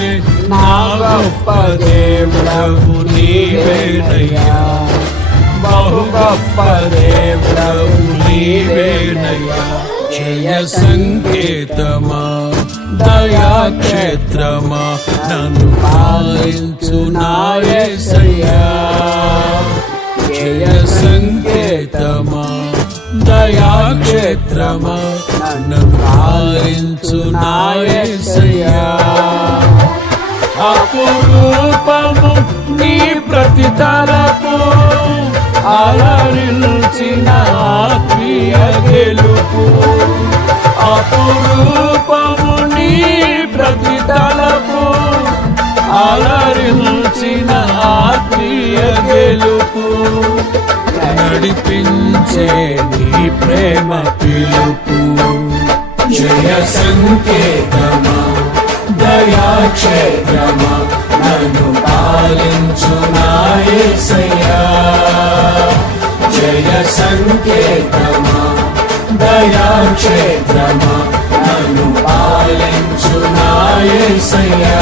రక్షించే నా గొప్ప దేవుడవు నీవేనయ్యా, బహు గొప్ప దేవుడవు నీవేనయ్యా. జయ సంకేతమా దయాక్షేత్రమా నన్ను పాలించు నా యేసయ్యా. జయ సంకేతమా దయాక్షేత్రమా నన్ను పాలించు నా యేసయ్యా. అపురూపము నీ ప్రతితలపు అలరించిన ఆత్మీయ గెలుపు. అపురూపము నీ ప్రతితలపు అలరించిన ఆత్మీయ గెలుపు. నడిపించే నీ ప్రేమ పిలుపు. జయ సంకేతమా దయాక్షేత్రమా నన్ను పాలించు నా యేసయ్యా. జయ సంకేతమా దయాక్షేత్రమా నన్ను పాలించు నా యేసయ్యా.